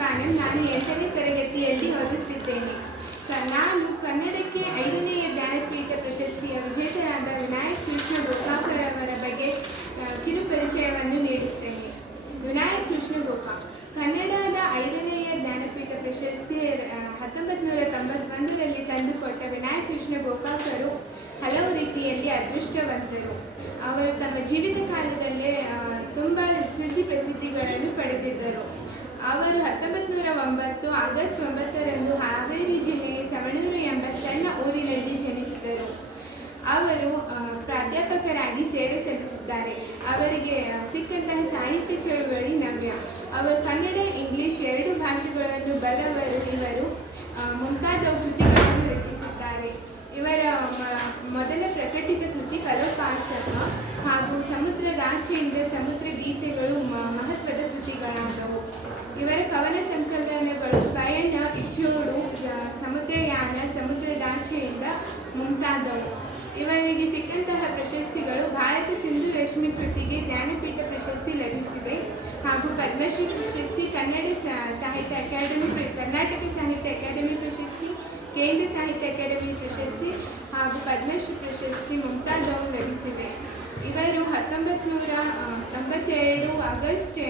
ದೀಪಾನಂ. ನಾನು 8ನೇ ತರಗತಿಯಲ್ಲಿ ಓದುತ್ತಿದ್ದೇನೆ. ನಾನು ಕನ್ನಡಕ್ಕೆ 5ನೇ ಜ್ಞಾನಪೀಠ ಪ್ರಶಸ್ತಿಯ ವಿಜೇತರಾದ ವಿನಾಯಕ್ ಕೃಷ್ಣ ಗೋಕಾಕರ್ ಅವರ ಬಗ್ಗೆ ಕಿರು ಪರಿಚಯವನ್ನು ನೀಡುತ್ತೇನೆ. ವಿನಾಯಕ್ ಕೃಷ್ಣ ಗೋಕಾಕ್ ಕನ್ನಡದ 5ನೇ ಜ್ಞಾನಪೀಠ ಪ್ರಶಸ್ತಿ 1991ರಲ್ಲಿ ತಂದುಕೊಟ್ಟ ವಿನಾಯಕ್ ಕೃಷ್ಣ ಗೋಕಾಕರು ಹಲವು ರೀತಿಯಲ್ಲಿ ಅದೃಷ್ಟವಂತರು. ಅವರು ತಮ್ಮ ಜೀವಿತ ಕಾಲದಲ್ಲೇ ತುಂಬ ಪ್ರಸಿದ್ಧಿಗಳನ್ನು ಪಡೆದಿದ್ದರು. ಅವರು 1909 ಆಗಸ್ಟ್ 9ರಂದು ಹಾವೇರಿ ಜಿಲ್ಲೆಯ ಸವಣೂರು ಎಂಬ ಸಣ್ಣ ಊರಿನಲ್ಲಿ ಜನಿಸಿದರು. ಅವರು ಪ್ರಾಧ್ಯಾಪಕರಾಗಿ ಸೇವೆ ಸಲ್ಲಿಸಿದ್ದಾರೆ. ಅವರಿಗೆ ಸಿಕ್ಕಂತಹ ಸಾಹಿತ್ಯ ಚಳುವಳಿ ನವ್ಯ. ಅವರು ಕನ್ನಡ, ಇಂಗ್ಲಿಷ್ 2 ಭಾಷೆಗಳನ್ನು ಬಲ್ಲವರು. ಇವರು ಮುಂತಾದ ಕೃತಿಗಳನ್ನು ರಚಿಸಿದ್ದಾರೆ. ಇವರ ಮೊದಲ ಪ್ರಕಟಿತ ಕೃತಿ ಕಲೋಪಾಸಕ ಹಾಗೂ ಸಮುದ್ರದಾಚೆಯಿಂದ ಸಮುದ್ರ ಗೀತೆಗಳು ಮಹತ್ವದ ಕೃತಿಗಳಾದವು. ಇವರ ಕವನ ಸಂಕಲನಗಳು ಪಯಣ, ಇಚ್ಚೋಡು, ಸಮುದ್ರಯಾನ, ಸಮುದ್ರದಾಚೆಯಿಂದ ಮುಂತಾದವು. ಇವರಿಗೆ ಸಿಕ್ಕಂತಹ ಪ್ರಶಸ್ತಿಗಳು: ಭಾರತ ಸಿಂಧು ರಶ್ಮಿ ಕೃತಿಗೆ ಜ್ಞಾನಪೀಠ ಪ್ರಶಸ್ತಿ ಲಭಿಸಿದೆ ಹಾಗೂ ಪದ್ಮಶ್ರೀ ಪ್ರಶಸ್ತಿ, ಕರ್ನಾಟಕ ಸಾಹಿತ್ಯ ಅಕಾಡೆಮಿ ಪ್ರಶಸ್ತಿ, ಕೇಂದ್ರ ಸಾಹಿತ್ಯ ಅಕಾಡೆಮಿ ಪ್ರಶಸ್ತಿ ಹಾಗೂ ಪದ್ಮಶ್ರೀ ಪ್ರಶಸ್ತಿ ಮುಂತಾದವು ಲಭಿಸಿವೆ. ಇವರು 1992 ಆಗಸ್ಟ್